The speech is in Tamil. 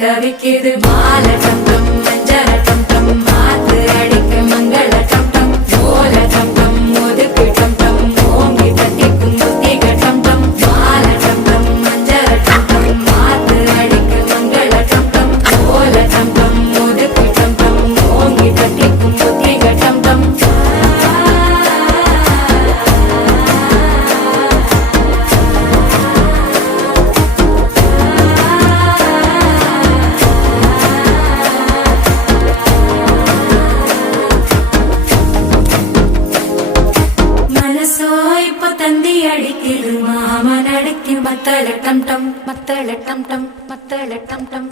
தவிக்குது மால டம் டம் மஞ்சள டம் டம் மாத்து அடிக்க மங்கள டம் டம் ஓல டம் டம் ஒதுக்கு டம் டம் ஓங்கி தட்டிக்கும் புத்திக டம் டம் மால டம் டம் மஞ்சள டம் டம் மாத்து அடிக்க மங்கள டம் டம் ஓல டம் டம் ஒதுக்கு டம் டம் ஓங்கி தட்டிக்கும் புத்திக டம் டம் தந்தி அடிக்குது மாமன் அடிக்கு மத்தள டம் டம் மத்தள டம் டம் மத்தள டம் டம்